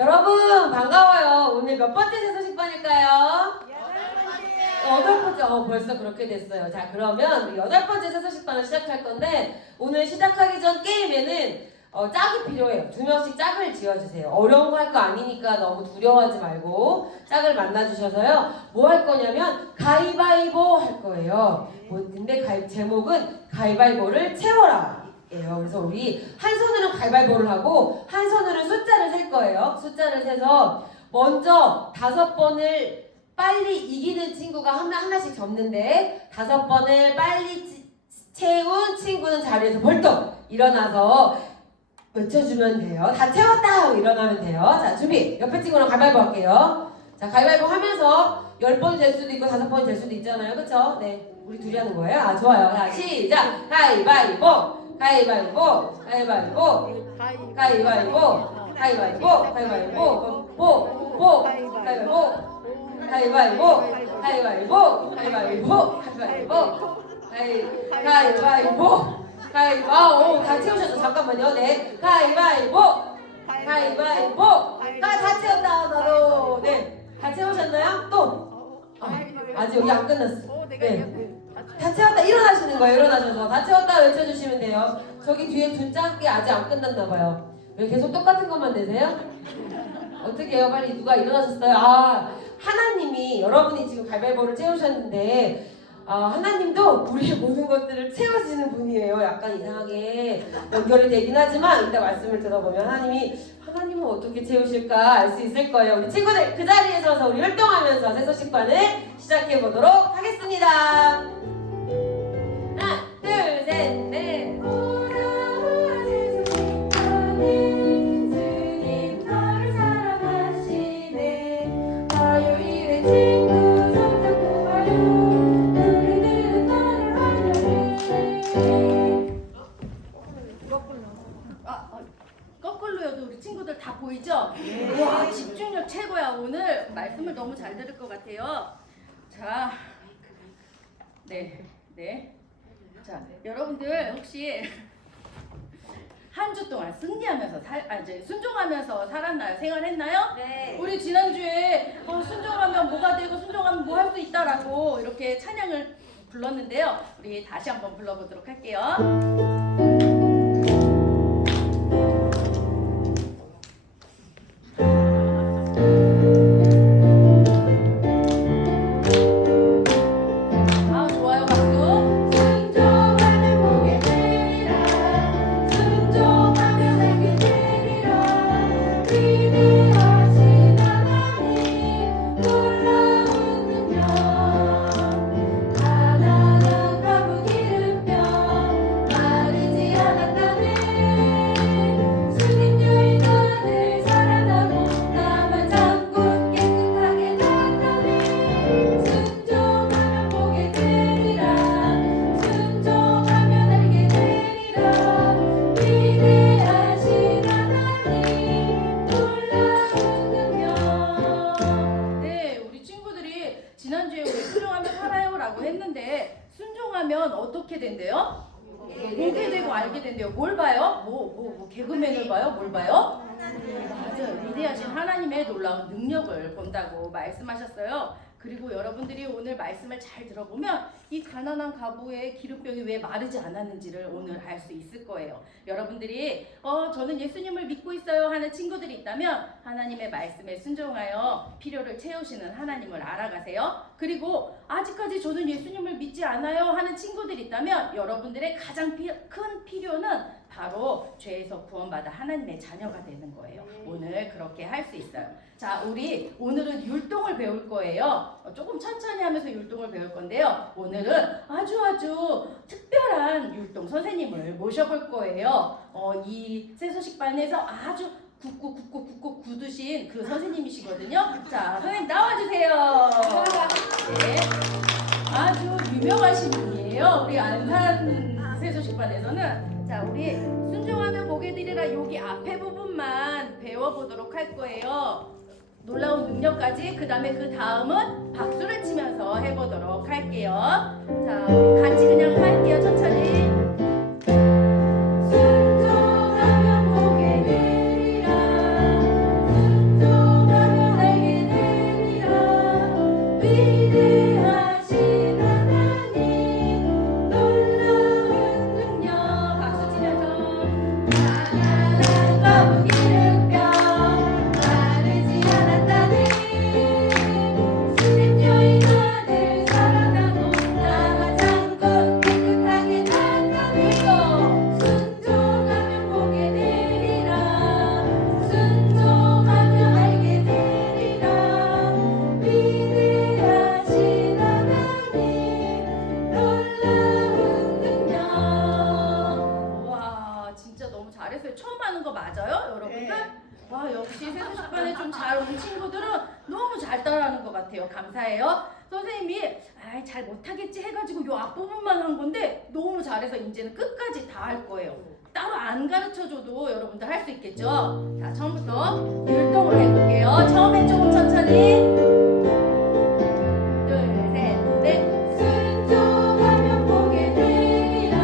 여러분 반가워요. 오늘 몇 번째 세서식반일까요? 8번째. 벌써 그렇게 됐어요. 자, 그러면 8번째 세서식반을 시작할 건데 오늘 시작하기 전 게임에는 짝이 필요해요. 2명씩 짝을 지어주세요. 어려운 거 할 거 아니니까 너무 두려워하지 말고 짝을 만나주셔서요. 뭐 할 거냐면 가위바위보 할 거예요. 근데 제목은 가위바위보를 채워라 예요. 그래서 우리 한 손으로 가위바위보를 하고 한 손으로 숫자를 셀 거예요. 숫자를 세서 먼저 5번을 빨리 이기는 친구가 하나씩 접는데 5번을 빨리 채운 친구는 자리에서 벌떡 일어나서 외쳐주면 돼요. 다 채웠다 하고 일어나면 돼요. 자, 준비. 옆에 친구랑 가위바위보 할게요. 자, 가위바위보 하면서 10번이 될 수도 있고 5번이 될 수도 있잖아요. 그쵸? 네, 우리 둘이 하는 거예요. 아, 좋아요. 자, 시작. 가위바위보 가위바위보 가위바위보 가위바위보 가위바위보 가위바위보 보 가위바위보 가위바위보 가위바위보 가위바위보 가위바위보 가위바위보 다 채우셨어. 잠깐만요. 네, 가위바위보 가위바위보 다 채웠다. 나도. 네, 다 채우셨나요? 또 아직 여기 안 끝났어. 네, 다 채웠다. 일어나시는 거예요. 일어나셔서 다 채웠다 외쳐주시면 돼요. 저기 뒤에 두 짝이 아직 안 끝났나 봐요. 왜 계속 똑같은 것만 내세요? 어떻게 해요? 빨리 누가 일어나셨어요? 아, 하나님이 여러분이 지금 가위바위보를 채우셨는데 하나님도 우리의 모든 것들을 채워주시는 분이에요. 약간 이상하게 연결이 되긴 하지만 이따 말씀을 들어보면 하나님은 어떻게 채우실까 알 수 있을 거예요. 우리 친구들 그 자리에 서서 우리 활동하면서 세서식반을 시작해 보도록 하겠습니다. 하나, 둘, 셋, 넷. 거꾸로여도 우리 친구들 다 보이죠? 와, 집중력 최고야. 오늘 말씀을 너무 잘 들을 것 같아요. 자, 네. 자, 여러분들 혹시 한 주 동안 승리하면서 순종하면서 살았나요? 생활했나요? 네. 우리 지난주에 순종하면 뭐가 되고 순종하면 뭐 할 수 있다라고 이렇게 찬양을 불렀는데요. 우리 다시 한번 불러보도록 할게요. 했는데 순종하면 어떻게 된대요? 보게 되고 알게 된대요. 뭘 봐요? 개그맨을 봐요? 뭘 봐요? 맞아요. 위대하신 하나님의 놀라운 능력을 본다고 말씀하셨어요. 그리고 여러분들이 오늘 말씀을 잘 들어보면 이 가난한 과부의 기름병이 왜 마르지 않았는지를 오늘 알 수 있을 거예요. 여러분들이 저는 예수님을 믿고 있어요 하는 친구들이 있다면 하나님의 말씀에 순종하여 필요를 채우시는 하나님을 알아가세요. 그리고 아직까지 저는 예수님을 믿지 않아요 하는 친구들이 있다면 여러분들의 가장 큰 필요는 바로 죄에서 구원받아 하나님의 자녀가 되는 거예요. 오늘 그렇게 할 수 있어요. 자, 우리 오늘은 율동을 배울 거예요. 조금 천천히 하면서 율동을 배울 건데요. 오늘은 아주 특별한 율동 선생님을 모셔볼 거예요. 이 세서식반에서 아주 굽고 굳으신 그 선생님이시거든요. 자, 선생님 나와주세요. 네, 아주 유명하신 분이에요. 우리 안산 세서식반에서는. 자, 우리 순종하며 보게 되리라 여기 앞에 부분만 배워보도록 할 거예요. 놀라운 능력까지. 그 다음은 박수를 치면서 해보도록 할게요. 자, 우리 같이 그냥 할게요. 천천히. 순종하며 보게 되리라 새소식반에 좀 잘 온 친구들은 너무 잘 따라하는 것 같아요. 감사해요. 선생님이 잘 못하겠지 해가지고 요 앞부분만 한 건데 너무 잘해서 이제는 끝까지 다 할 거예요. 따로 안 가르쳐줘도 여러분들 할 수 있겠죠? 자, 처음부터 율동으로 해볼게요. 처음엔 조금 천천히. 둘, 셋, 넷. 순종하면 보게 되리라.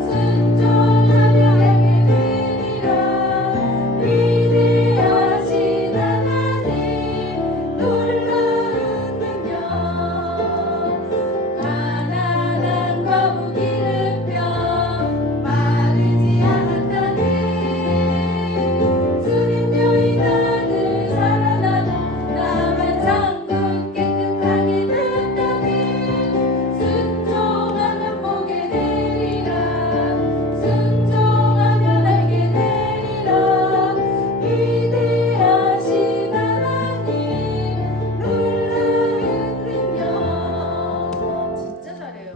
순종하면 알게 되리라. 위대하신 하나님 놀라운 능력. 가난한 거북 기름병 마르지 않았다네. 수림병이 다들 살아나고 나만 천국 깨끗하게 되었다네. 순종하면 보게 되리라. 순종하면 알게 되리라. 위대하신 하나님 놀라운 능력. 진짜 잘해요.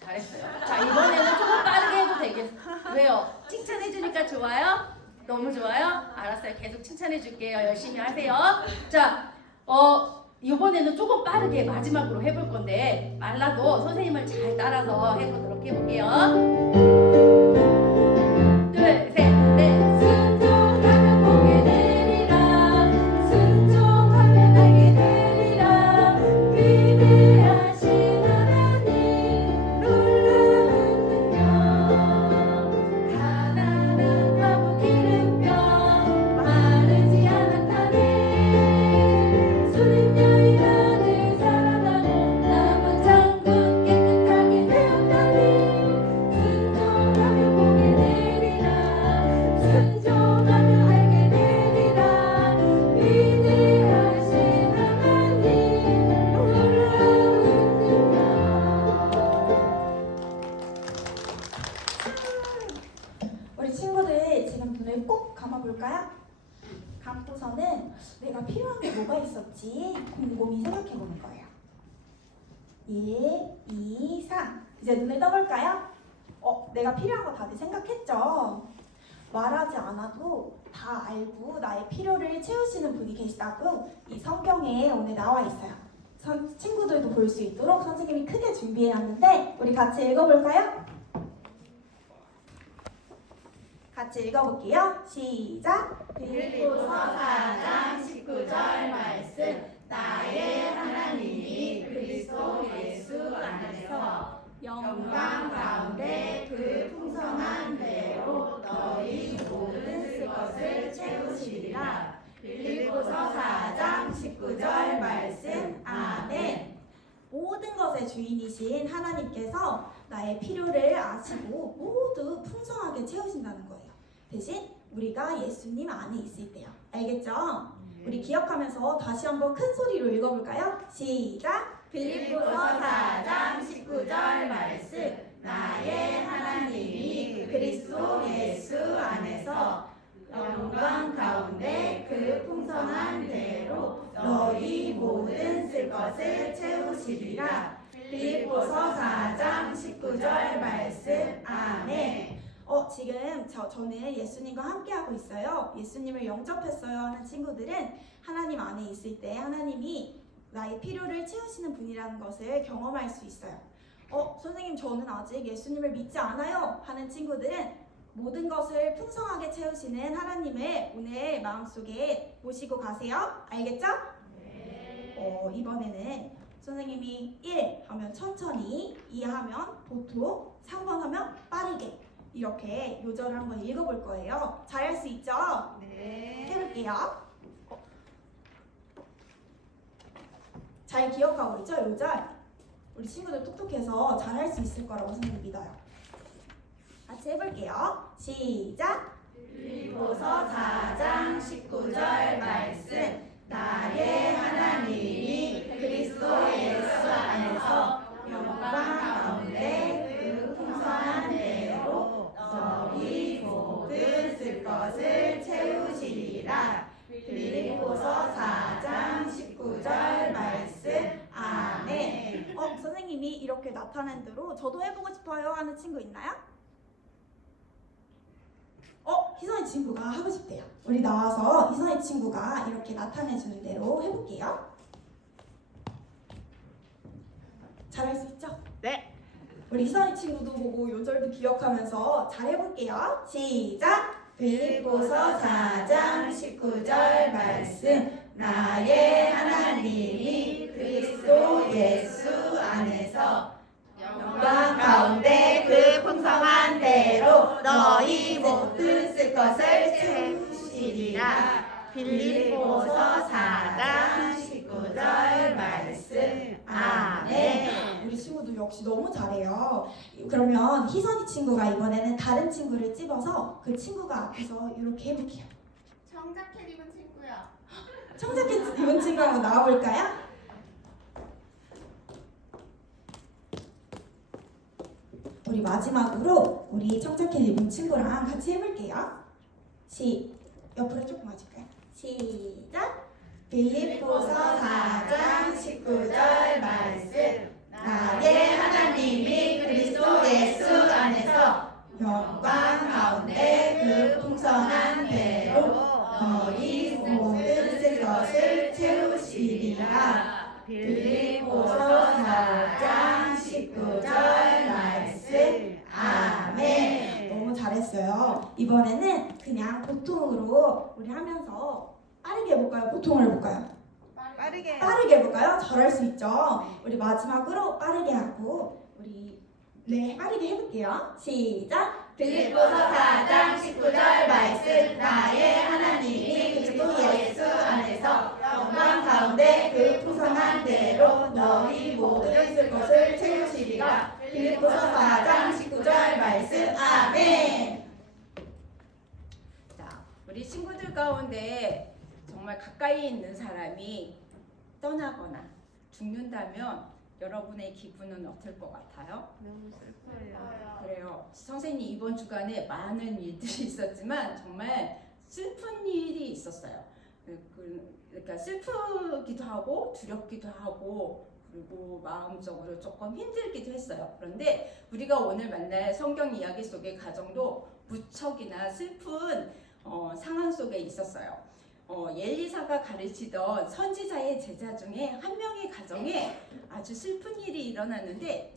잘했어요. 자, 이번에는 조금 빠르게 해도 되겠어요. 왜요? 칭찬해주니까 좋아요? 너무 좋아요? 알았어요. 계속 칭찬해줄게요. 열심히 하세요. 자, 이번에는 조금 빠르게 마지막으로 해볼 건데 말라도 선생님을 잘 따라서 해볼게요. 둘, 셋, 넷. 순종하면 보게 되리라. 순종하면 알게 되리라. 위대하신 하나님 놀라운 능력. 가난한 거북 기름병 마르지 않았다네. 수림병이 다들 살아나고 남은 천국 깨끗하게 되었다네. 순종하면 보게 되리라. 순종하면 알게 되리라. 위대하신 하나님 놀라운 능력. 우리 친구들 지금 눈을 꼭 감아볼까요? 감고서는 내가 필요한 게 뭐가 있었지 곰곰이 생각해보는 거예요. 1, 2, 3 이제 눈을 떠볼까요? 내가 필요한 거 다들 생각했죠? 말하지 않아도 다 알고 나의 필요를 채우시는 분이 계시다고 이 성경에 오늘 나와 있어요. 친구들도 볼 수 있도록 선생님이 크게 준비해놨는데 우리 같이 읽어볼까요? 같이 읽어볼게요. 시작! 빌립보서 4장 19절 말씀. 나의 하나님이 그리스도 예수 안에서 영광 가운데 그 풍성한 배로 너희 모든 쓸 것을 채우시리라. 빌립보서 4장 19절 말씀. 아멘. 모든 것의 주인이신 하나님께서 나의 필요를 아시고 모두 풍성하게 채우신다는 거예요. 대신 우리가 예수님 안에 있을 때요. 알겠죠? 우리 기억하면서 다시 한번 큰 소리로 읽어볼까요? 시작! 빌립보서 4장 19절 말씀. 나의 하나님이 그리스도 예수 안에서 영광 가운데 그 풍성한 대로 너희 모든 쓸 것을 채우시리라. 빌립보서 4장 19절 말씀. 아멘. 지금 저는 예수님과 함께하고 있어요. 예수님을 영접했어요 하는 친구들은 하나님 안에 있을 때 하나님이 나의 필요를 채우시는 분이라는 것을 경험할 수 있어요. 선생님 저는 아직 예수님을 믿지 않아요 하는 친구들은 모든 것을 풍성하게 채우시는 하나님을 오늘 마음속에 모시고 가세요. 알겠죠? 네. 이번에는 선생님이 1 하면 천천히, 2 하면 보통, 3번 하면 빠르게 이렇게 요절을 한번 읽어볼 거예요. 잘할 수 있죠? 네. 해볼게요. 잘 기억하고 있죠? 요절. 우리 친구들 똑똑해서 잘할 수 있을 거라고 선생님 믿어요. 같이 해볼게요. 시작! 빌립보서 4장 19절 말씀. 나의 하나님이 그리스도 예수 안에서 영광 가운데 그 풍성한 대로 너희 모든 쓸 것을 채우시리라. 빌립보서 4장 19절 말씀. 아멘. 선생님이 이렇게 나타낸 대로 저도 해보고 싶어요 하는 친구 있나요? 희선이 친구가 하고 싶대요. 우리 나와서 희선이 친구가 이렇게 나타내주는 대로 해볼게요. 잘할 수 있죠? 네. 우리 희선이 친구도 보고 요절도 기억하면서 잘 해볼게요. 시작! 빌립보서 4장 19절 말씀. 나의 하나님이 그리스도 예수 안에서 영광 가운데 그 풍성한 대로 너희 모든 쓸 것을 채우시리라. 빌립보서 4장 19절 말씀. 아멘. 우리 친구도 역시 너무 잘해요. 그러면 희선이 친구가 이번에는 다른 친구를 찝어서 그 친구가 앞에서 이렇게 해볼게요. 청자켓 입은 친구야. 청자켓 입은 친구 한번 나와볼까요? 우리 마지막으로 우리 청자켓 입은 친구랑 같이 해볼게요. 옆으로 조금 와줄까요? 시작! 빌립보서 4장 19절 말씀. 나의 하나님이 그리스도 예수 안에서 영광 가운데 그 풍성한 배로 너희 모든 쓸 것을 채우시리라. 빌립보서 4장 19절 말씀. 아멘. 너무 잘했어요. 이번에는 그냥 보통으로 우리 하면서 빠르게 해볼까요? 보통을 해볼까요? 빠르게. 빠르게 해볼까요? 잘할 수 있죠? 우리 마지막으로 빠르게 하고 우리 빠르게 해볼게요. 시작! 빌립보서 4장 19절 말씀. 나의 하나님이 그리스도 예수 안에서 영광 가운데 그 풍성한 대로 너희 모든 쓸 것을 채우시리라. 빌립보서 4장 19절 말씀. 아멘. 자, 우리 친구들 가운데 정말 가까이 있는 사람이 떠나거나 죽는다면 여러분의 기분은 어떨 것 같아요? 너무 슬퍼요. 그래요. 선생님 이번 주간에 많은 일들이 있었지만 정말 슬픈 일이 있었어요. 그러니까 슬프기도 하고 두렵기도 하고 그리고 마음적으로 조금 힘들기도 했어요. 그런데 우리가 오늘 만날 성경 이야기 속의 가정도 무척이나 슬픈 상황 속에 있었어요. 엘리사가 가르치던 선지자의 제자 중에 한 명의 가정에 아주 슬픈 일이 일어났는데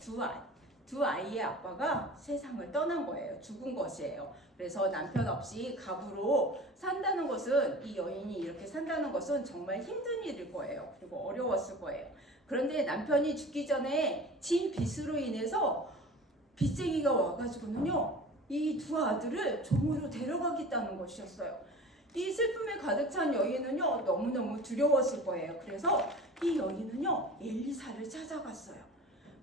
두 아이의 아빠가 세상을 떠난 거예요. 죽은 것이에요. 그래서 남편 없이 가부로 산다는 것은 이 여인이 이렇게 산다는 것은 정말 힘든 일일 거예요. 그리고 어려웠을 거예요. 그런데 남편이 죽기 전에 진 빚으로 인해서 빚쟁이가 와가지고는요 이 두 아들을 종으로 데려가겠다는 것이었어요. 이 슬픔에 가득 찬 여인은요 너무너무 두려웠을 거예요. 그래서 이 여인은요 엘리사를 찾아갔어요.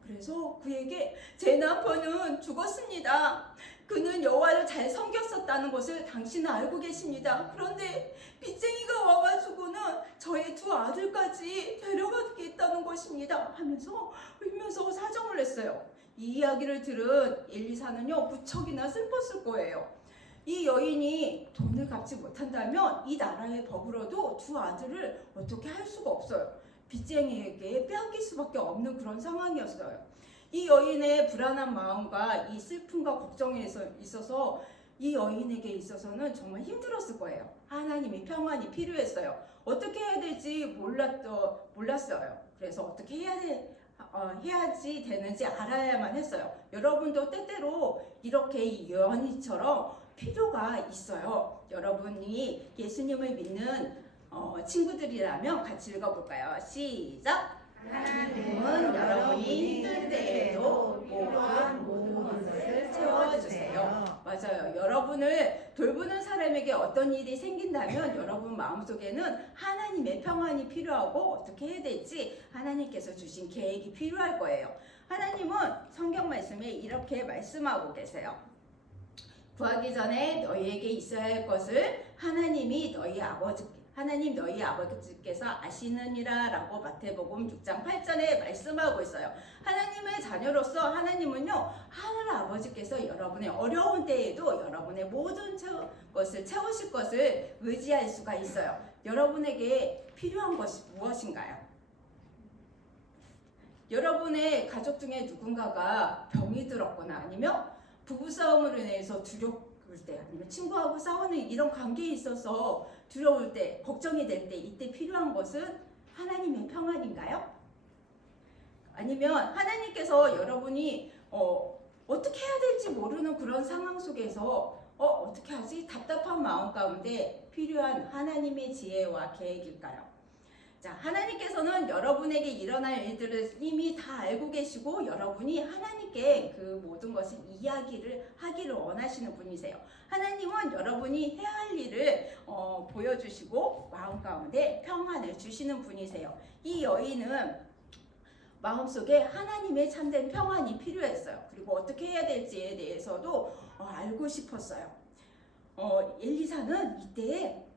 그래서 그에게 제 남편은 죽었습니다. 그는 여호와를 잘 섬겼었다는 것을 당신은 알고 계십니다. 그런데 빚쟁이가 와가지고는 저의 두 아들까지 데려가겠다는 것입니다. 하면서 울면서 사정을 했어요. 이 이야기를 들은 엘리사는요 무척이나 슬펐을 거예요. 이 여인이 돈을 갚지 못한다면 이 나라의 법으로도 두 아들을 어떻게 할 수가 없어요. 빚쟁이에게 빼앗길 수밖에 없는 그런 상황이었어요. 이 여인의 불안한 마음과 이 슬픔과 걱정에 있어서 이 여인에게 있어서는 정말 힘들었을 거예요. 하나님의 평안이 필요했어요. 어떻게 해야 될지 몰랐어요. 그래서 어떻게 해야지 되는지 알아야만 했어요. 여러분도 때때로 이렇게 이 여인처럼 필요가 있어요. 여러분이 예수님을 믿는 친구들이라면 같이 읽어볼까요? 시작! 하나님은 여러분이 힘들 때에도 필요한 모든 것을 채워주세요. 맞아요. 여러분을 돌보는 사람에게 어떤 일이 생긴다면 여러분 마음속에는 하나님의 평안이 필요하고 어떻게 해야 될지 하나님께서 주신 계획이 필요할 거예요. 하나님은 성경 말씀에 이렇게 말씀하고 계세요. 구하기 전에 너희에게 있어야 할 것을 하나님 너희 아버지께서 아시느니라 라고 마태복음 6장 8절에 말씀하고 있어요. 하나님의 자녀로서 하나님은요 하늘 아버지께서 여러분의 어려운 때에도 여러분의 모든 것을 채우실 것을 의지할 수가 있어요. 여러분에게 필요한 것이 무엇인가요? 여러분의 가족 중에 누군가가 병이 들었거나 아니면 부부싸움으로 인해서 그럴 때 아니면 친구하고 싸우는 이런 관계에 있어서 두려울 때, 걱정이 될 때 이때 필요한 것은 하나님의 평안인가요? 아니면 하나님께서 여러분이 어떻게 해야 될지 모르는 그런 상황 속에서 어떻게 하지? 답답한 마음 가운데 필요한 하나님의 지혜와 계획일까요? 자, 하나님께서는 여러분에게 일어날 일들을 이미 다 알고 계시고 여러분이 하나님께 그 모든 것을 이야기를 하기를 원하시는 분이세요. 하나님은 여러분이 해야 할 일을 보여주시고 마음 가운데 평안을 주시는 분이세요. 이 여인은 마음속에 하나님의 참된 평안이 필요했어요. 그리고 어떻게 해야 될지에 대해서도 알고 싶었어요. 엘리사는 이때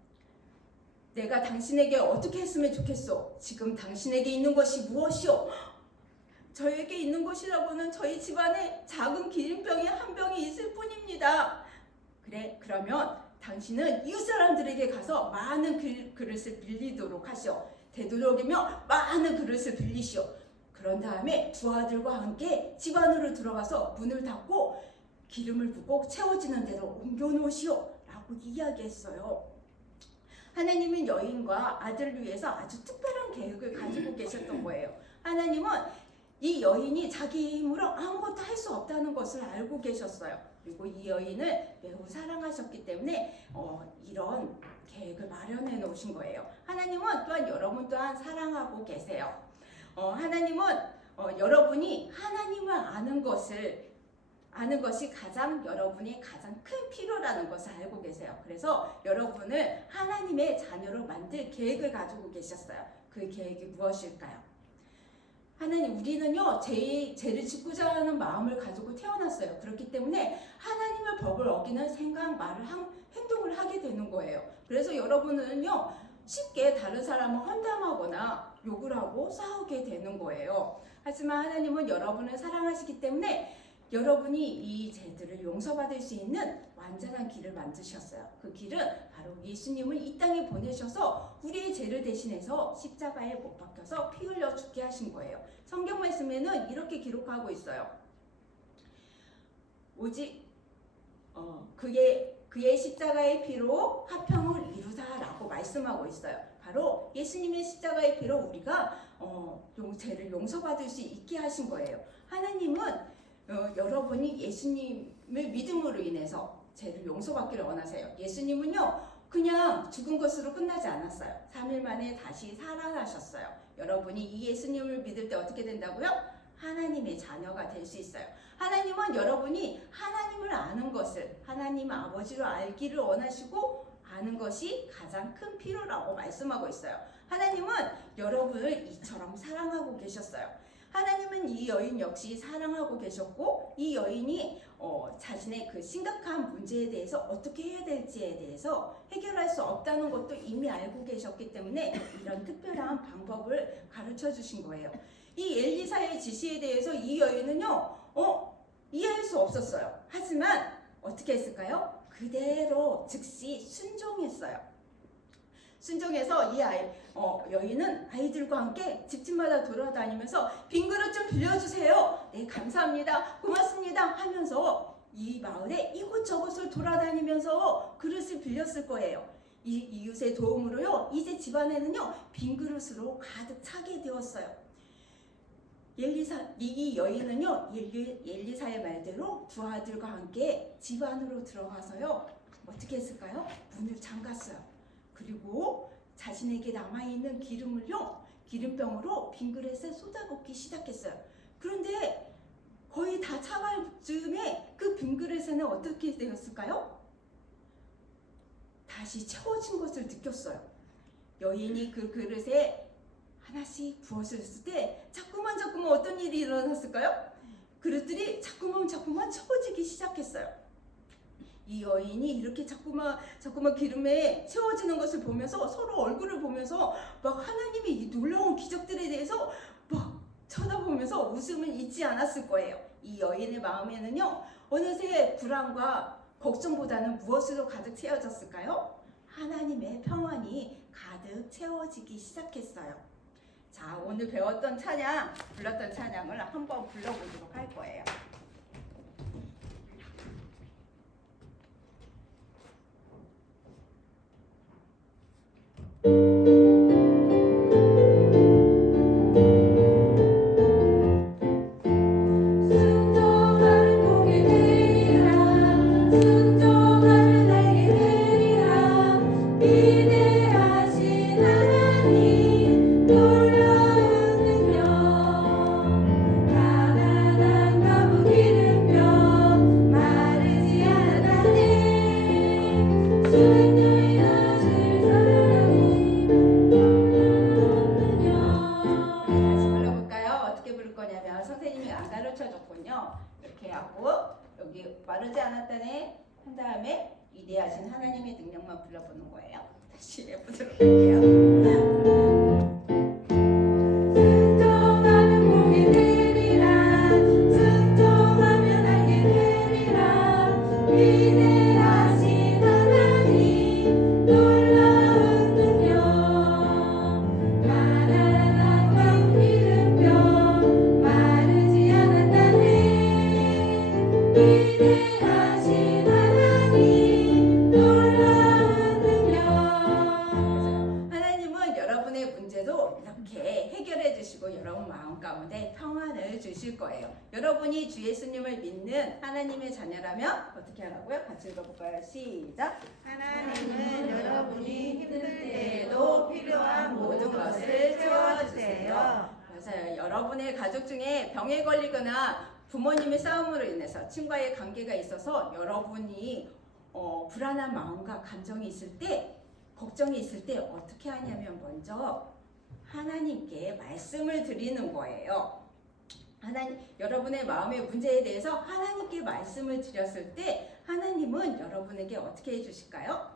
내가 당신에게 어떻게 했으면 좋겠소? 지금 당신에게 있는 것이 무엇이오? 저에게 있는 것이라고는 저희 집안에 작은 기름병이 한 병이 있을 뿐입니다. 그래, 그러면 당신은 이웃 사람들에게 가서 많은 그릇을 빌리도록 하시오. 되도록이면 많은 그릇을 빌리시오. 그런 다음에 두 아들과 함께 집 안으로 들어가서 문을 닫고 기름을 붓고 채워지는 대로 옮겨 놓으시오. 라고 이야기했어요. 하나님은 여인과 아들을 위해서 아주 특별한 계획을 가지고 계셨던 거예요. 하나님은 이 여인이 자기의 힘으로 아무것도 할 수 없다는 것을 알고 계셨어요. 그리고 이 여인을 매우 사랑하셨기 때문에 이런 계획을 마련해 놓으신 거예요. 하나님은 또한 여러분 또한 사랑하고 계세요. 하나님은 여러분이 하나님을 아는 것이 여러분의 가장 큰 필요라는 것을 알고 계세요. 그래서 여러분을 하나님의 자녀로 만들 계획을 가지고 계셨어요. 그 계획이 무엇일까요? 하나님, 우리는요, 죄를 짓고자 하는 마음을 가지고 태어났어요. 그렇기 때문에 하나님의 법을 어기는 생각, 말을, 행동을 하게 되는 거예요. 그래서 여러분은요, 쉽게 다른 사람을 헌담하거나 욕을 하고 싸우게 되는 거예요. 하지만 하나님은 여러분을 사랑하시기 때문에 여러분이 이 죄들을 용서받을 수 있는 완전한 길을 만드셨어요. 그 길은 바로 예수님을 이 땅에 보내셔서 우리의 죄를 대신해서 십자가에 못 박혀서 피 흘려 죽게 하신 거예요. 성경 말씀에는 이렇게 기록하고 있어요. 오직 그의 십자가의 피로 화평을 이루다라고 말씀하고 있어요. 바로 예수님의 십자가의 피로 우리가 죄를 용서받을 수 있게 하신 거예요. 하나님은 여러분이 예수님을 믿음으로 인해서 죄를 용서받기를 원하세요. 예수님은요, 그냥 죽은 것으로 끝나지 않았어요. 3일 만에 다시 살아나셨어요. 여러분이 이 예수님을 믿을 때 어떻게 된다고요? 하나님의 자녀가 될 수 있어요. 하나님은 여러분이 하나님을 아는 것을 하나님 아버지로 알기를 원하시고 아는 것이 가장 큰 필요라고 말씀하고 있어요. 하나님은 여러분을 이처럼 사랑하고 계셨어요. 하나님은 이 여인 역시 사랑하고 계셨고 이 여인이 자신의 그 심각한 문제에 대해서 어떻게 해야 될지에 대해서 해결할 수 없다는 것도 이미 알고 계셨기 때문에 이런 특별한 방법을 가르쳐 주신 거예요. 이 엘리사의 지시에 대해서 이 여인은요 이해할 수 없었어요. 하지만 어떻게 했을까요? 그대로 즉시 순종했어요. 순종해서 이 여인은 아이들과 함께 집집마다 돌아다니면서 빈 그릇 좀 빌려주세요. 네, 감사합니다. 고맙습니다. 하면서 이 마을에 이곳저곳을 돌아다니면서 그릇을 빌렸을 거예요. 이 이웃의 도움으로요, 이제 집안에는요, 빈 그릇으로 가득 차게 되었어요. 이 여인은요, 엘리사의 말대로 두 아들과 함께 집 안으로 들어가서요, 어떻게 했을까요? 문을 잠갔어요. 그리고 자신에게 남아있는 기름을요, 기름병으로 빈 그릇에 쏟아붓기 시작했어요. 그런데 거의 다 차갈 즈음에 그 빈 그릇에는 어떻게 되었을까요? 다시 채워진 것을 느꼈어요. 여인이 그 그릇에 하나씩 부었을 때 자꾸만 어떤 일이 일어났을까요? 그릇들이 자꾸만 채워지기 시작했어요. 이 여인이 이렇게 자꾸만 기름에 채워지는 것을 보면서 서로 얼굴을 보면서 막 하나님의 이 놀라운 기적들에 대해서 막 쳐다보면서 웃음을 잊지 않았을 거예요. 이 여인의 마음에는요, 어느새 불안과 걱정보다는 무엇으로 가득 채워졌을까요? 하나님의 평안이 가득 채워지기 시작했어요. 자, 오늘 배웠던 불렀던 찬양을 한번 불러보도록 할 거예요. 순종하면 보게 되리라 순종하면 알게 되리라 위대하신 하나님 놀라운 능력 가난한 과부 기름병 마르지 않았다네 수백 년이 나실 사랑하니 놀라운 능력. 다시 불러볼까요? 어떻게 부를 거냐면 선생님이 안 가르쳐 줬군요. 이렇게 하고 여기 마르지 않았다네 한 다음에 위대하신 하나님의 능력만 불러보는 거예요. 다시 해보도록 할게요. 순종하면 보게 되리라 순종하면 알게 되리라 위대하신 하나님 놀라운 능력 가난한 과부 기름병 마르지 않았다네 위대하신 하나님 놀라운 능력. 하나님은 여러분의 문제도 이렇게 해결해 주시고 여러분 마음 가운데 평안을 주실 거예요. 여러분이 주 예수님을 믿는 하나님의 자녀라면 어떻게 하라고요? 같이 읽어볼까요? 시작! 하나님은 여러분이 힘들 때에도 필요한 모든 것을 채워주세요. 맞아요. 여러분의 가족 중에 병에 걸리거나 부모님의 싸움으로 인해서 친구와의 관계가 있어서 여러분이 불안한 마음과 감정이 있을 때, 걱정이 있을 때 어떻게 하냐면 먼저 하나님께 말씀을 드리는 거예요. 여러분의 마음의 문제에 대해서 하나님께 말씀을 드렸을 때 하나님은 여러분에게 어떻게 해주실까요?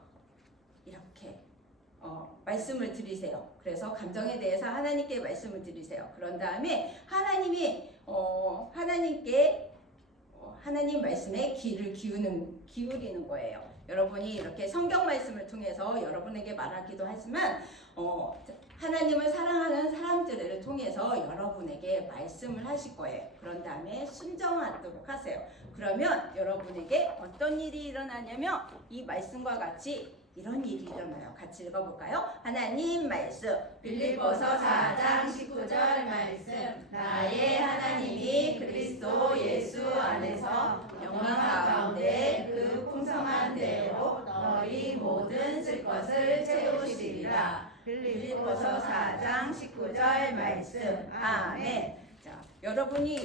이렇게 말씀을 드리세요. 그래서 감정에 대해서 하나님께 말씀을 드리세요. 그런 다음에 하나님께 하나님 말씀에 귀를 기울이는 거예요. 여러분이 이렇게 성경 말씀을 통해서 여러분에게 말하기도 하지만 하나님을 사랑하는 사람들을 통해서 여러분에게 말씀을 하실 거예요. 그런 다음에 순종하도록 하세요. 그러면 여러분에게 어떤 일이 일어나냐면 이 말씀과 같이 이런 일이 일어나요. 같이 읽어볼까요? 하나님 말씀 빌립보서 4장 19절 말씀 나의 하나님이 그리스도 예수 안에서 영광 가운데 그 풍성한 대로 너희 모든 쓸 것을 채우시리라. 빌립보서 4장 19절 말씀 아멘. 자, 여러분이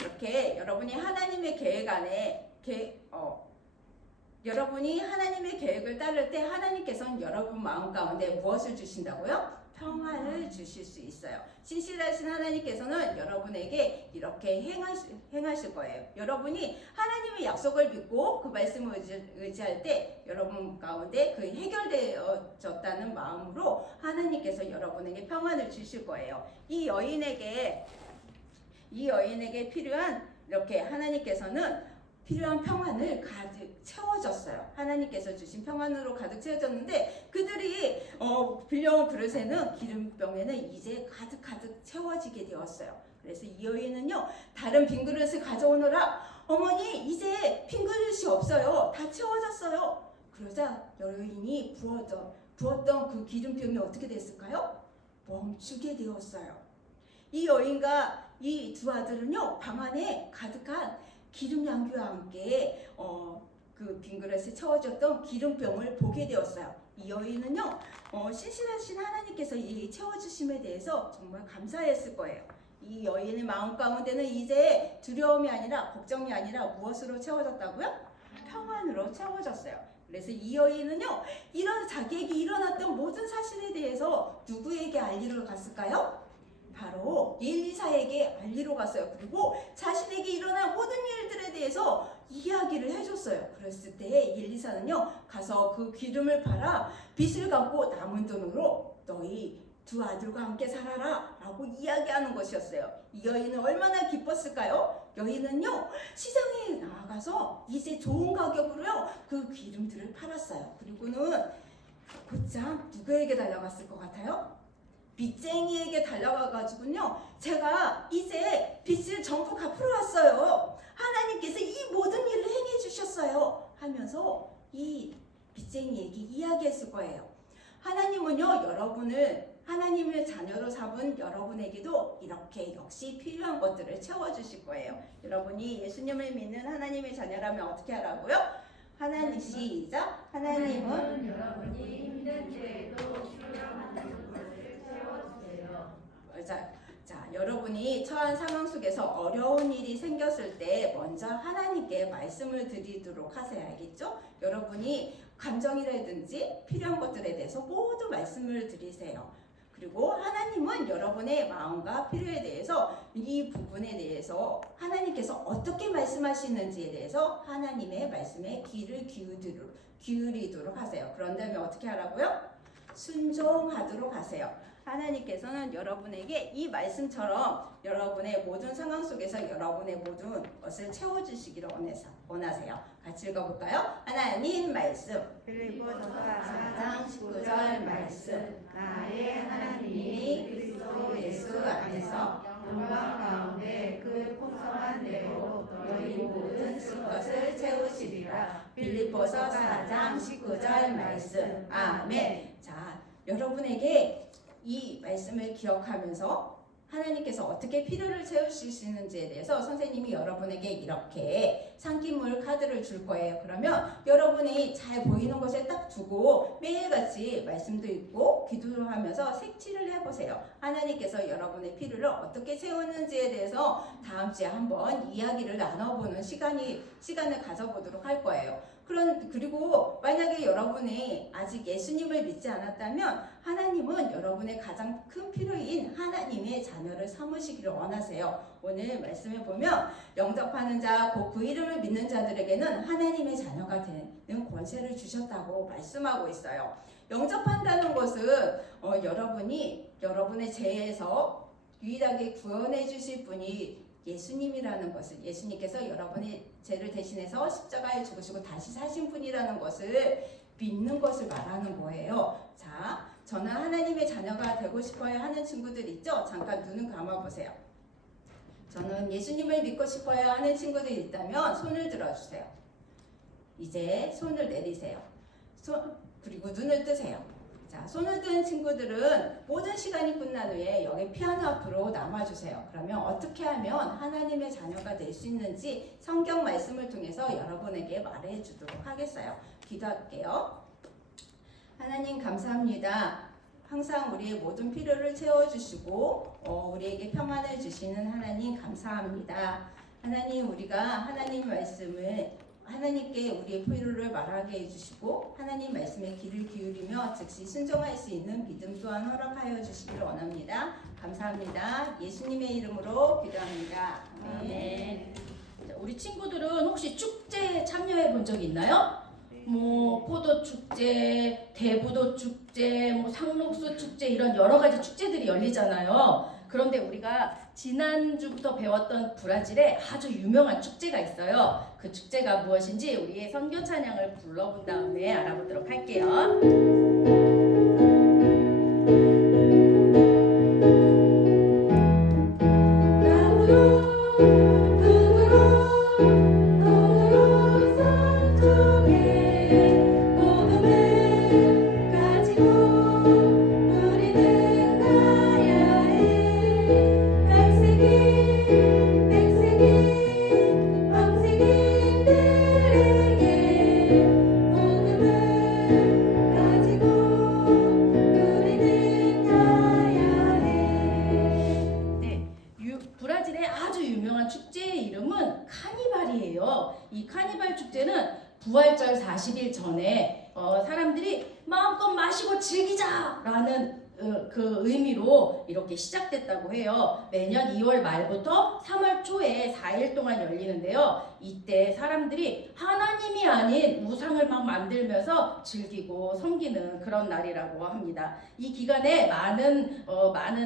하나님의 계획 안에 여러분이 하나님의 계획을 따를 때 하나님께서는 여러분 마음 가운데 무엇을 주신다고요? 평안을 주실 수 있어요. 신실하신 하나님께서는 여러분에게 이렇게 행하실 거예요. 여러분이 하나님의 약속을 믿고 그 말씀을 의지할 때 여러분 가운데 그 해결되어졌다는 마음으로 하나님께서 여러분에게 평안을 주실 거예요. 이 여인에게 필요한 이렇게 하나님께서는 필요한 평안을 가득 채워줬어요. 하나님께서 주신 평안으로 가득 채워졌는데 그들이 빌려온 그릇에는 기름병에는 이제 가득 채워지게 되었어요. 그래서 이 여인은요 다른 빈 그릇을 가져오느라 어머니 이제 빈 그릇이 없어요. 다 채워졌어요. 그러자 여인이 부었던 그 기름병이 어떻게 됐을까요? 멈추게 되었어요. 이 여인과 이 두 아들은요 방 안에 가득한 기름 양교와 함께 그 빈 그릇에 채워졌던 기름병을 보게 되었어요. 이 여인은요 신실하신 하나님께서 이 채워주심에 대해서 정말 감사했을 거예요. 이 여인의 마음 가운데는 이제 두려움이 아니라 걱정이 아니라 무엇으로 채워졌다고요? 평안으로 채워졌어요. 그래서 이 여인은요 자기에게 일어났던 모든 사실에 대해서 누구에게 알리러 갔을까요? 바로 엘리사에게 알리러 갔어요. 그리고 자신에게 일어난 모든 일들에 대해서 이야기를 해줬어요. 그랬을 때 엘리사는요 가서 그 기름을 팔아 빚을 갚고 남은 돈으로 너희 두 아들과 함께 살아라 라고 이야기하는 것이었어요. 이 여인은 얼마나 기뻤을까요? 여인은요 시장에 나가서 이제 좋은 가격으로요 그 기름들을 팔았어요. 그리고는 곧장 누구에게 달려갔을 것 같아요? 빚쟁이에게 달려가가지고요 제가 이제 빚을 전부 갚으러 왔어요. 하나님께서 이 모든 일을 행해 주셨어요 하면서 이 빚쟁이에게 이야기했을 거예요. 하나님은요, 여러분을 하나님의 자녀로 삼은 여러분에게도 이렇게 역시 필요한 것들을 채워주실 거예요. 여러분이 예수님을 믿는 하나님의 자녀라면 어떻게 하라고요? 하나님 시작. 하나님은 여러분이 힘든 때에도 필요한 것을 채워주세요. 자, 여러분이 처한 상황 속에서 어려운 일이 생겼을 때 먼저 하나님께 말씀을 드리도록 하세요. 알겠죠? 여러분이 감정이라든지 필요한 것들에 대해서 모두 말씀을 드리세요. 그리고 하나님은 여러분의 마음과 필요에 대해서 이 부분에 대해서 하나님께서 어떻게 말씀하시는지에 대해서 하나님의 말씀에 귀를 기울이도록 하세요. 그런 다음에 어떻게 하라고요? 순종하도록 하세요. 하나님께서는 여러분에게 이 말씀처럼 여러분의 모든 상황 속에서 여러분의 모든 것을 채워주시기를 원하세요. 같이 읽어볼까요? 하나님 말씀. 빌립보서 4장 19절 말씀. 나의 하나님이 그리스도 예수 안에서 영광 가운데 그 풍성한 대로 너희 모든 것을 채우시리라. 빌립보서 4장 19절 말씀. 아멘. 자, 여러분에게 이 말씀을 기억하면서 하나님께서 어떻게 필요를 채우시는지에 대해서 선생님이 여러분에게 이렇게 상기물 카드를 줄 거예요. 그러면 여러분이 잘 보이는 곳에 딱 두고 매일같이 말씀도 읽고 기도를 하면서 색칠을 해보세요. 하나님께서 여러분의 필요를 어떻게 채우는지에 대해서 다음 주에 한번 이야기를 나눠보는 시간을 가져보도록 할 거예요. 그리고 만약에 여러분이 아직 예수님을 믿지 않았다면 하나님은 여러분의 가장 큰 필요인 하나님의 자녀를 삼으시기를 원하세요. 오늘 말씀에 보면 영접하는 자, 곧 그 이름을 믿는 자들에게는 하나님의 자녀가 되는 권세를 주셨다고 말씀하고 있어요. 영접한다는 것은 여러분이 여러분의 죄에서 유일하게 구원해 주실 분이 예수님이라는 것을, 예수님께서 여러분의 죄를 대신해서 십자가에 죽으시고 다시 사신 분이라는 것을 믿는 것을 말하는 거예요. 자, 저는 하나님의 자녀가 되고 싶어요 하는 친구들 있죠? 잠깐 눈을 감아보세요. 저는 예수님을 믿고 싶어요 하는 친구들이 있다면 손을 들어주세요. 이제 손을 내리세요. 그리고 눈을 뜨세요. 자, 손을 든 친구들은 모든 시간이 끝난 후에 여기 피아노 앞으로 남아주세요. 그러면 어떻게 하면 하나님의 자녀가 될 수 있는지 성경 말씀을 통해서 여러분에게 말해주도록 하겠어요. 기도할게요. 하나님 감사합니다. 항상 우리의 모든 필요를 채워주시고 우리에게 평안을 주시는 하나님 감사합니다. 하나님, 우리가 하나님 말씀을 하나님께 우리의 필요를 말하게 해주시고 하나님 말씀에 귀를 기울이며 즉시 순종할 수 있는 믿음 또한 허락하여 주시기를 원합니다. 감사합니다. 예수님의 이름으로 기도합니다. 아멘. 자, 우리 친구들은 혹시 축제에 참여해 본 적 있나요? 뭐 포도 축제, 대부도 축제, 뭐 상록수 축제 이런 여러 가지 축제들이 열리잖아요. 그런데 우리가 지난주부터 배웠던 브라질에 아주 유명한 축제가 있어요. 그 축제가 무엇인지 우리의 선교 찬양을 불러본 다음에 알아보도록 할게요. 브라질의 아주 유명한 축제의 이름은 카니발이에요. 이 카니발 축제는 부활절 40일 전에 사람들이 마음껏 마시고 즐기자라는 그 의미로 이렇게 시작됐다고 해요. 매년 2월 말부터 3월 초에 4일 동안 열리는데요. 이때 사람들이 하나님이 아닌 우상을 막 만들면서 즐기고 섬기는 그런 날이라고 합니다. 이 기간에 많은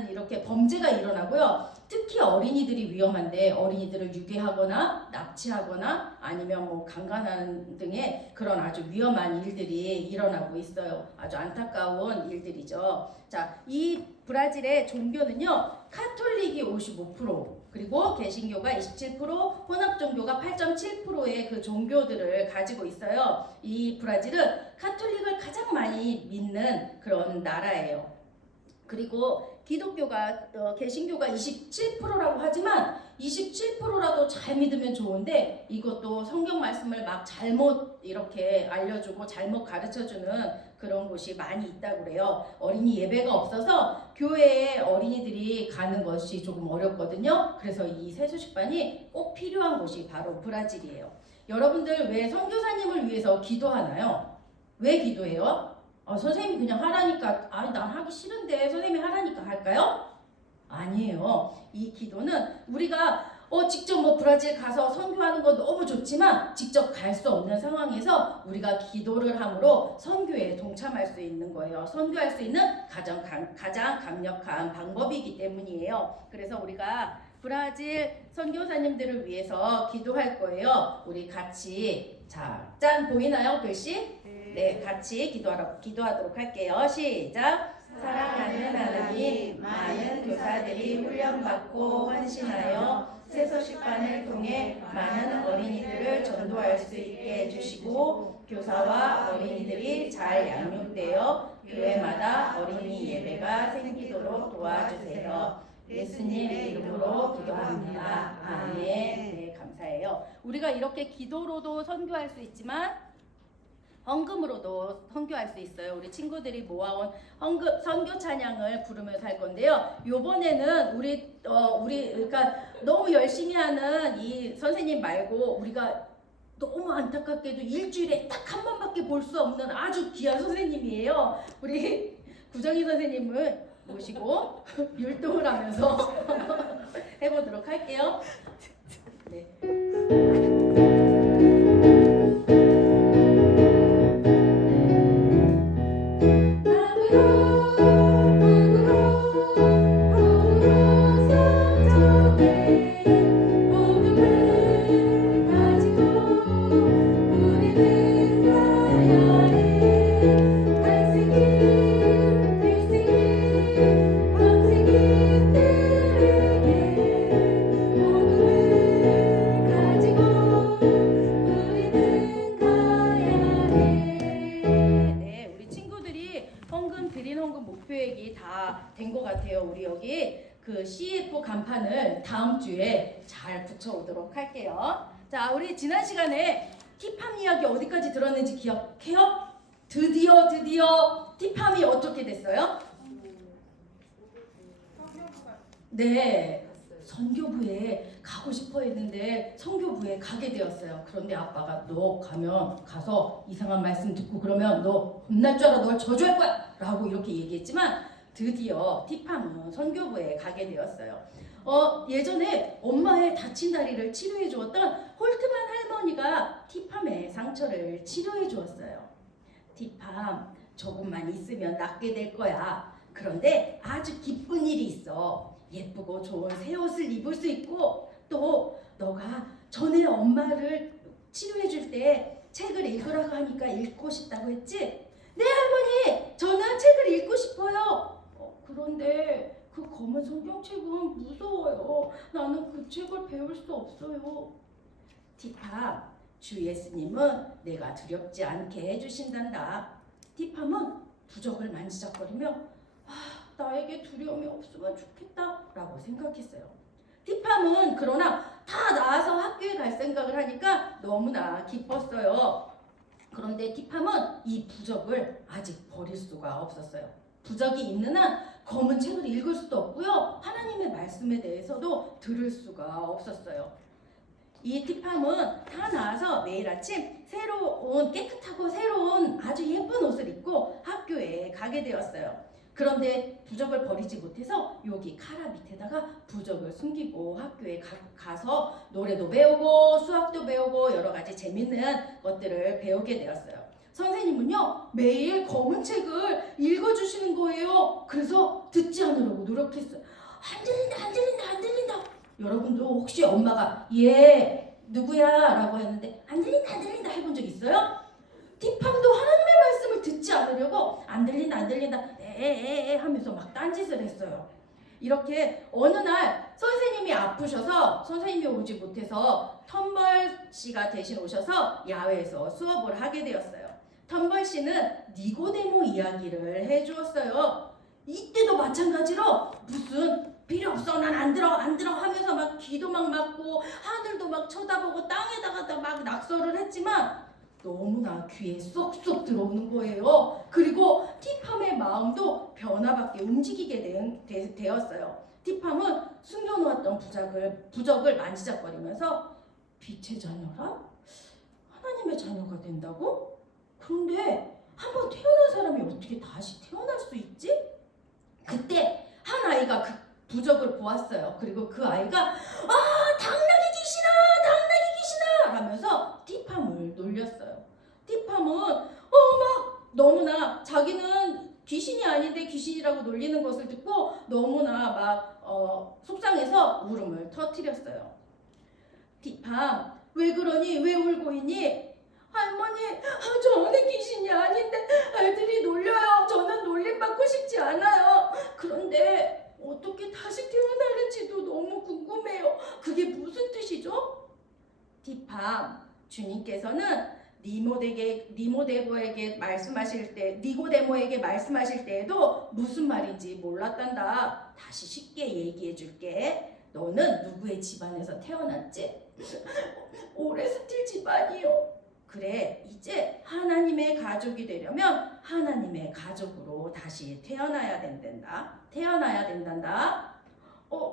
이렇게 범죄가 일어나고요. 특히 어린이들이 위험한데 어린이들을 유괴하거나 납치하거나 아니면 뭐 강간하는 등의 그런 아주 위험한 일들이 일어나고 있어요. 아주 안타까운 일들이죠. 자, 이 브라질의 종교는요. 카톨릭이 55%, 그리고 개신교가 27%, 혼합 종교가 8.7%의 그 종교들을 가지고 있어요. 이 브라질은 카톨릭을 가장 많이 믿는 그런 나라예요. 그리고 기독교가 개신교가 27%라고 하지만 27%라도 잘 믿으면 좋은데 이것도 성경 말씀을 막 잘못 이렇게 알려주고 잘못 가르쳐주는 그런 곳이 많이 있다고 그래요. 어린이 예배가 없어서 교회에 어린이들이 가는 것이 조금 어렵거든요. 그래서 이 세수식반이 꼭 필요한 곳이 바로 브라질이에요. 여러분들 왜 선교사님을 위해서 기도하나요? 왜 기도해요? 선생님이 그냥 하라니까 난 하기 싫은데 선생님이 하라니까 할까요? 아니에요. 이 기도는 우리가 직접 뭐 브라질 가서 선교하는 건 너무 좋지만 직접 갈 수 없는 상황에서 우리가 기도를 함으로 선교에 동참할 수 있는 거예요. 선교할 수 있는 가장 강력한 방법이기 때문이에요. 그래서 우리가 브라질 선교사님들을 위해서 기도할 거예요. 우리 같이 짠 보이나요 글씨? 네, 같이 기도하도록 할게요. 시작. 사랑하는 하나님, 많은 교사들이 훈련받고 헌신하여 세소식반을 통해 많은 어린이들을 전도할 수 있게 해주시고 교사와 어린이들이 잘 양육되어 교회마다 어린이 예배가 생기도록 도와주세요. 예수님 이름으로 기도합니다. 아멘. 네, 감사해요. 우리가 이렇게 기도로도 선교할 수 있지만 헌금으로도 선교할 수 있어요. 우리 친구들이 모아온 선교 찬양을 부르면서 할 건데요. 요번에는 우리 그러니까 너무 열심히 하는 이 선생님 말고 우리가 너무 안타깝게도 일주일에 딱 한 번밖에 볼 수 없는 아주 귀한 선생님이에요. 우리 구정희 선생님을 모시고 율동을 하면서 해보도록 할게요. 네. 된 것 같아요. 우리 여기 그 CF 간판을 다음 주에 잘 붙여오도록 할게요. 자, 우리 지난 시간에 티팜 이야기 어디까지 들었는지 기억해요? 드디어 티팜이 어떻게 됐어요? 네, 선교부에 가고 싶어 했는데 선교부에 가게 되었어요. 그런데 아빠가 너 가서 이상한 말씀 듣고 그러면 너 혼날 줄 알아, 널 저주할 거야 라고 이렇게 얘기했지만 드디어 티팜은 선교부에 가게 되었어요. 예전에 엄마의 다친 다리를 치료해 주었던 홀트만 할머니가 티팜의 상처를 치료해 주었어요. 티팜, 조금만 있으면 낫게 될 거야. 그런데 아주 기쁜 일이 있어. 예쁘고 좋은 새 옷을 입을 수 있고 또 너가 전에 엄마를 치료해 줄 때 책을 읽으라고 하니까 읽고 싶다고 했지? 네 할머니, 저는 책을 읽고 싶어요. 그런데 그 검은 성경책은 무서워요. 나는 그 책을 배울 수 없어요. 티팜, 주 예수님은 내가 두렵지 않게 해주신단다. 티팜은 부적을 만지작거리며 나에게 두려움이 없으면 좋겠다 라고 생각했어요. 티팜은 그러나 다 나아서 학교에 갈 생각을 하니까 너무나 기뻤어요. 그런데 티팜은 이 부적을 아직 버릴 수가 없었어요. 부적이 있는 한 검은 책을 읽을 수도 없고요. 하나님의 말씀에 대해서도 들을 수가 없었어요. 이 티팜은 다 나와서 매일 아침 깨끗하고 새로운 아주 예쁜 옷을 입고 학교에 가게 되었어요. 그런데 부적을 버리지 못해서 여기 카라 밑에다가 부적을 숨기고 학교에 가서 노래도 배우고 수학도 배우고 여러 가지 재밌는 것들을 배우게 되었어요. 선생님은요 매일 검은 책을 읽어주시는 거예요. 그래서 듣지 않으려고 노력했어요. 안 들린다, 안 들린다, 안 들린다. 여러분도 혹시 엄마가 얘 누구야? 라고 했는데 안 들린다, 안 들린다 해본 적 있어요? 딥함도 하나님의 말씀을 듣지 않으려고 안 들린다, 안 들린다, 에에에 하면서 막 딴짓을 했어요. 이렇게 어느 날 선생님이 아프셔서 선생님이 오지 못해서 텀벌 씨가 대신 오셔서 야외에서 수업을 하게 되었어요. 텀벌 씨는 니고데모 이야기를 해주었어요. 이때도 마찬가지로 무슨 필요 없어, 난 안 들어 하면서 막 귀도 막 막고 하늘도 막 쳐다보고 땅에다가 막 낙서를 했지만 너무나 귀에 쏙쏙 들어오는 거예요. 그리고 티팜의 마음도 변화밖에 움직이게 되었어요. 티팜은 숨겨놓았던 부적을 만지작거리면서 빛의 자녀라? 하나님의 자녀가 된다고? 그런데 한번 태어난 사람이 어떻게 다시 태어날 수 있지? 그때 한 아이가 그 부적을 보았어요. 그리고 그 아이가 당나귀 귀신아 하면서 티팜을 놀렸어요. 티팜은 막 너무나 자기는 귀신이 아닌데 귀신이라고 놀리는 것을 듣고 너무나 막 속상해서 울음을 터뜨렸어요. 티팜, 왜 그러니? 왜 울고 있니? 할머니, 저는 귀신이 아닌데 애들이 놀려요. 저는 놀림받고 싶지 않아요. 그런데 어떻게 다시 태어나는지도 너무 궁금해요. 그게 무슨 뜻이죠? 티팜, 주님께서는 니고데모에게 말씀하실 때에도 무슨 말인지 몰랐단다. 다시 쉽게 얘기해 줄게. 너는 누구의 집안에서 태어났지? 오레스틸 집안이요. 그래, 이제 하나님의 가족이 되려면 하나님의 가족으로 다시 태어나야 된단다.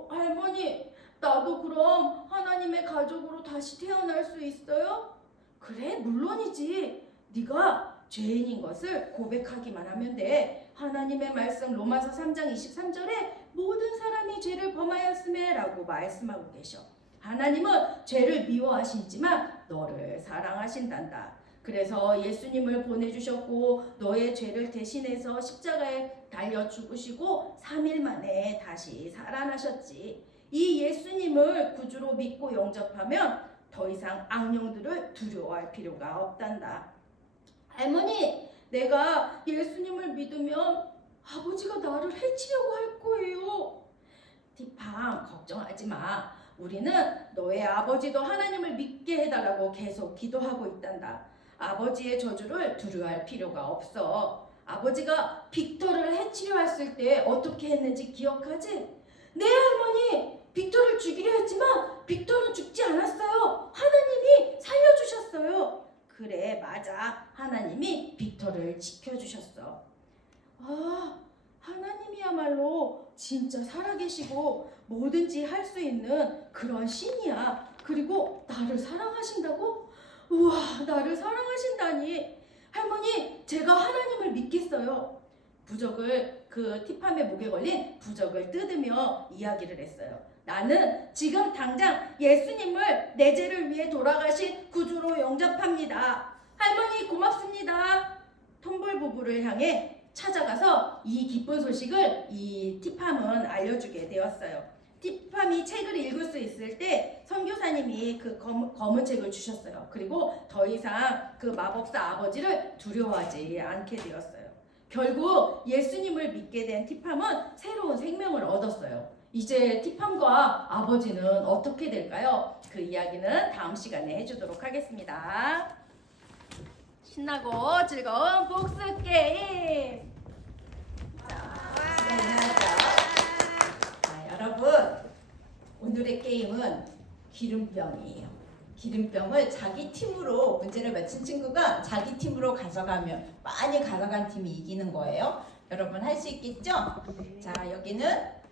할머니, 나도 그럼 하나님의 가족으로 다시 태어날 수 있어요? 그래, 물론이지. 네가 죄인인 것을 고백하기만 하면 돼. 하나님의 말씀 로마서 3장 23절에 모든 사람이 죄를 범하였음에 라고 말씀하고 계셔. 하나님은 죄를 미워하시지만 너를 사랑하신단다. 그래서 예수님을 보내주셨고 너의 죄를 대신해서 십자가에 달려 죽으시고 3일 만에 다시 살아나셨지. 이 예수님을 구주로 믿고 영접하면 더 이상 악령들을 두려워할 필요가 없단다. 할머니, 내가 예수님을 믿으면 아버지가 나를 해치려고 할 거예요. 티팜, 걱정하지 마. 우리는 너의 아버지도 하나님을 믿게 해달라고 계속 기도하고 있단다. 아버지의 저주를 두려워할 필요가 없어. 아버지가 빅터를 해치려 했을 때 어떻게 했는지 기억하지? 네, 할머니, 빅터를 죽이려 했지만 빅터는 죽지 않았어요. 하나님이 살려주셨어요. 그래, 맞아. 하나님이 빅터를 지켜주셨어. 하나님이야말로 진짜 살아계시고 뭐든지 할 수 있는 그런 신이야. 그리고 나를 사랑하신다고? 우와, 나를 사랑하신다니. 할머니, 제가 하나님을 믿겠어요. 그 티팜의 목에 걸린 부적을 뜯으며 이야기를 했어요. 나는 지금 당장 예수님을 내 죄를 위해 돌아가신 구주로 영접합니다. 할머니, 고맙습니다. 톰볼 부부를 향해 찾아가서 이 기쁜 소식을 이 티팜은 알려주게 되었어요. 티팜이 책을 읽을 수 있을 때 선교사님이 그 검은 책을 주셨어요. 그리고 더 이상 그 마법사 아버지를 두려워하지 않게 되었어요. 결국 예수님을 믿게 된 티팜은 새로운 생명을 얻었어요. 이제 티팜과 아버지는 어떻게 될까요? 그 이야기는 다음 시간에 해주도록 하겠습니다. 신나고 즐거운 복습 게임. 여러분, 오늘의 게임은 기름병이에요. 기름병을 자기 팀으로 문제를 맞힌 친구가 자기 팀으로 많이 가져간 팀이 이기는 거예요. 여러분 할 수 있겠죠? 자, 여기는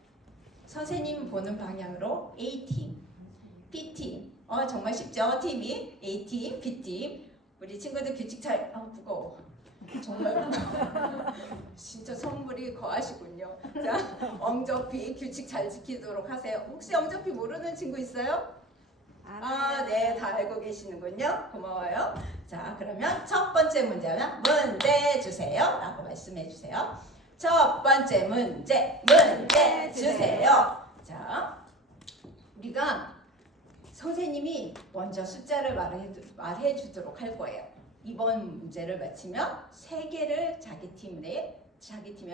선생님 보는 방향으로 A팀, B팀. 정말 쉽죠? 팀이 A팀, B팀. 우리 친구들 규칙 무거워. 정말 진짜 선물이 거하시군요. 자, 엉접히 규칙 잘 지키도록 하세요. 혹시 엉접히 모르는 친구 있어요? 네, 다 알고 계시는군요. 고마워요. 자, 그러면 첫 번째 문제는 문제 주세요 라고 말씀해 주세요. 첫 번째 문제 주세요. 자, 우리가 선생님이 먼저 숫자를 말해 주도록 할 거예요. 이번 문제를 맞히면 3개를 자기 팀에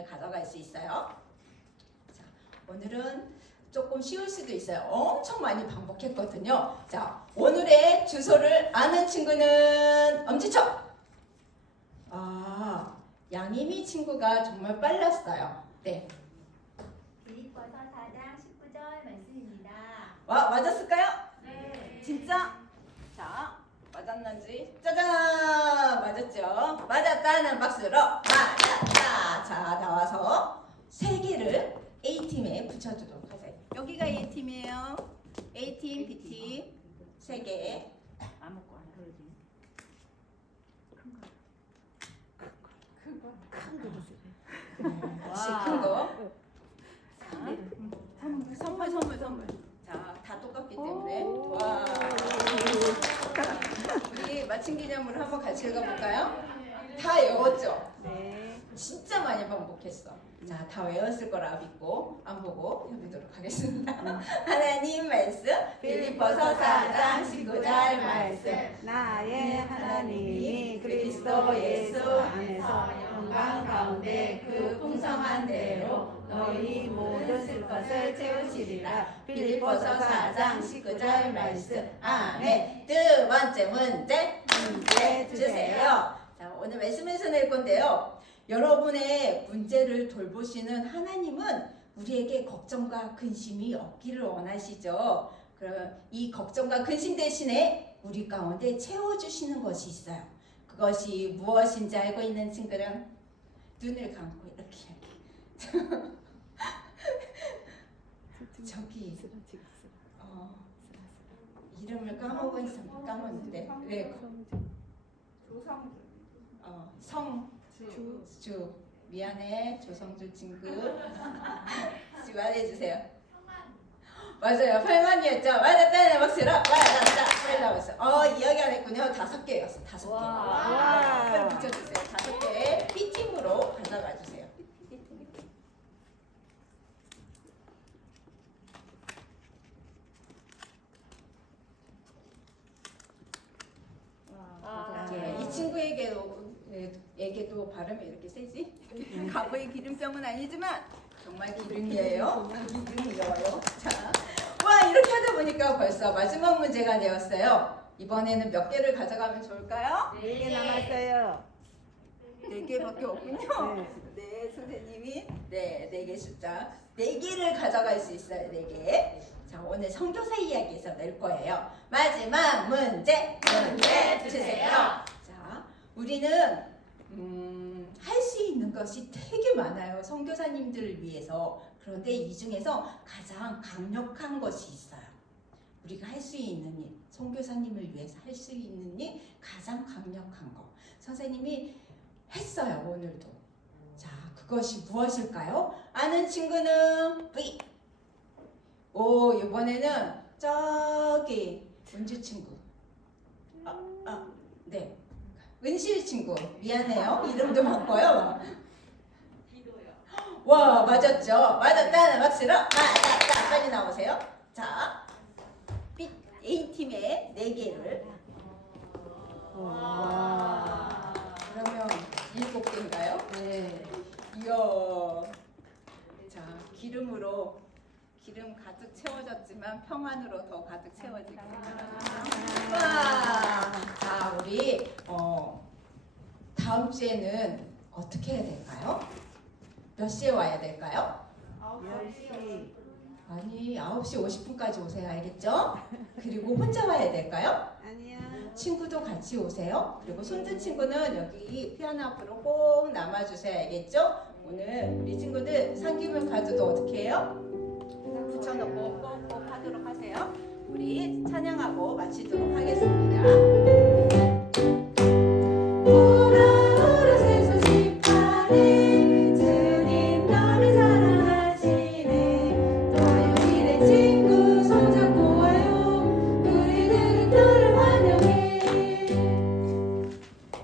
가져갈 수 있어요. 자, 오늘은 조금 쉬울 수도 있어요. 엄청 많이 반복했거든요. 자, 오늘의 주소를 아는 친구는 엄지척. 양이미 친구가 정말 빨랐어요. 네. 빌립보서 4장 19절 말씀입니다. 와, 맞았을까요? 네. 진짜? 자, 맞았는지 짜잔! 맞았죠? 맞았다는 박수로 맞았다! 자, 나와서 3개를 A팀에 붙여주도록 하세요. 여기가 A팀이에요. A팀, B팀 3개. 아무거나. 역시 큰 거. 선물. 자, 다 똑같기 때문에. 와. 우리 마침 기념으로 한번 같이 읽어볼까요? 다 외웠죠? 네. 진짜 많이 반복했어. 자, 다 외웠을 거라 믿고 안 보고 해보도록 하겠습니다. 하나님 말씀 빌립보서 4장 19절 말씀. 나의 하나님이 그리스도 예수 안에서 영광 가운데 그 풍성한 대로 너희 모든 쓸 것을 채우시리라. 빌립보서 4장 19절 말씀. 아멘. 2번째 문제 주세요. 자, 오늘 말씀에서 낼 건데요. 여러분의 문제를 돌보시는 하나님은 우리에게 걱정과 근심이 없기를 원하시죠. 그럼 이 걱정과 근심 대신에 우리 가운데 채워주시는 것이 있어요. 그것이 무엇인지 알고 있는 친구랑 눈을 감고 이렇게 저기 이름을 까먹었는데 네. 성주 미안해 조성주 친구 말해주세요. 맞아요, 팔만이었죠. 맞았다는 박수로 맞았다. 빨리 나왔어. 이야기 안 했군요. 5개였어. 5개. 빨리 붙여주세요. 5개 B팀으로 가져가 주세요. 이 친구에게도 발음이 이렇게 세지? 가부의 기름병은 아니지만 정말 기름이에요. 기름이에요. 자, 와 이렇게 하다 보니까 벌써 마지막 문제가 되었어요. 이번에는 몇 개를 가져가면 좋을까요? 4개 남았어요. 4개밖에 없군요. 네, 선생님이 4개 숫자 4개를 가져갈 수 있어요. 4개. 자, 오늘 선교사 이야기에서 낼 거예요. 마지막 문제 주세요. 자, 우리는 할 수 있는 것이 되게 많아요. 선교사님들을 위해서. 그런데 이 중에서 가장 강력한 것이 있어요. 우리가 할 수 있는 일, 선교사님을 위해서 할 수 있는 일 가장 강력한 거. 선생님이 했어요, 오늘도. 자, 그것이 무엇일까요? 아는 친구는 V. 이번에는 저기 은주 친구. 네. 은실 친구. 미안해요. 이름도 바꿔요. 와, 맞았죠? 맞았다는 박수로 맞았다. 빨리 나오세요. 자, A팀에 4개를. 그러면 7개인가요? 네. 이야. 자, 기름 가득 채워졌지만 평안으로 더 가득 채워지겠습니다. 와. 자, 우리 다음 주에는 어떻게 해야 될까요? 몇 시에 와야 될까요? 10시. 아니, 9시 50분까지 오세요. 알겠죠? 그리고 혼자 와야 될까요? 아니야. 친구도 같이 오세요. 그리고 손주 친구는 여기 피아노 앞으로 꼭 남아주세요. 알겠죠? 오늘 우리 친구들 상기문 카드도 어떻게 해요? 붙여놓고 꼭 하도록 하세요. 우리 찬양하고 마치도록 하겠습니다.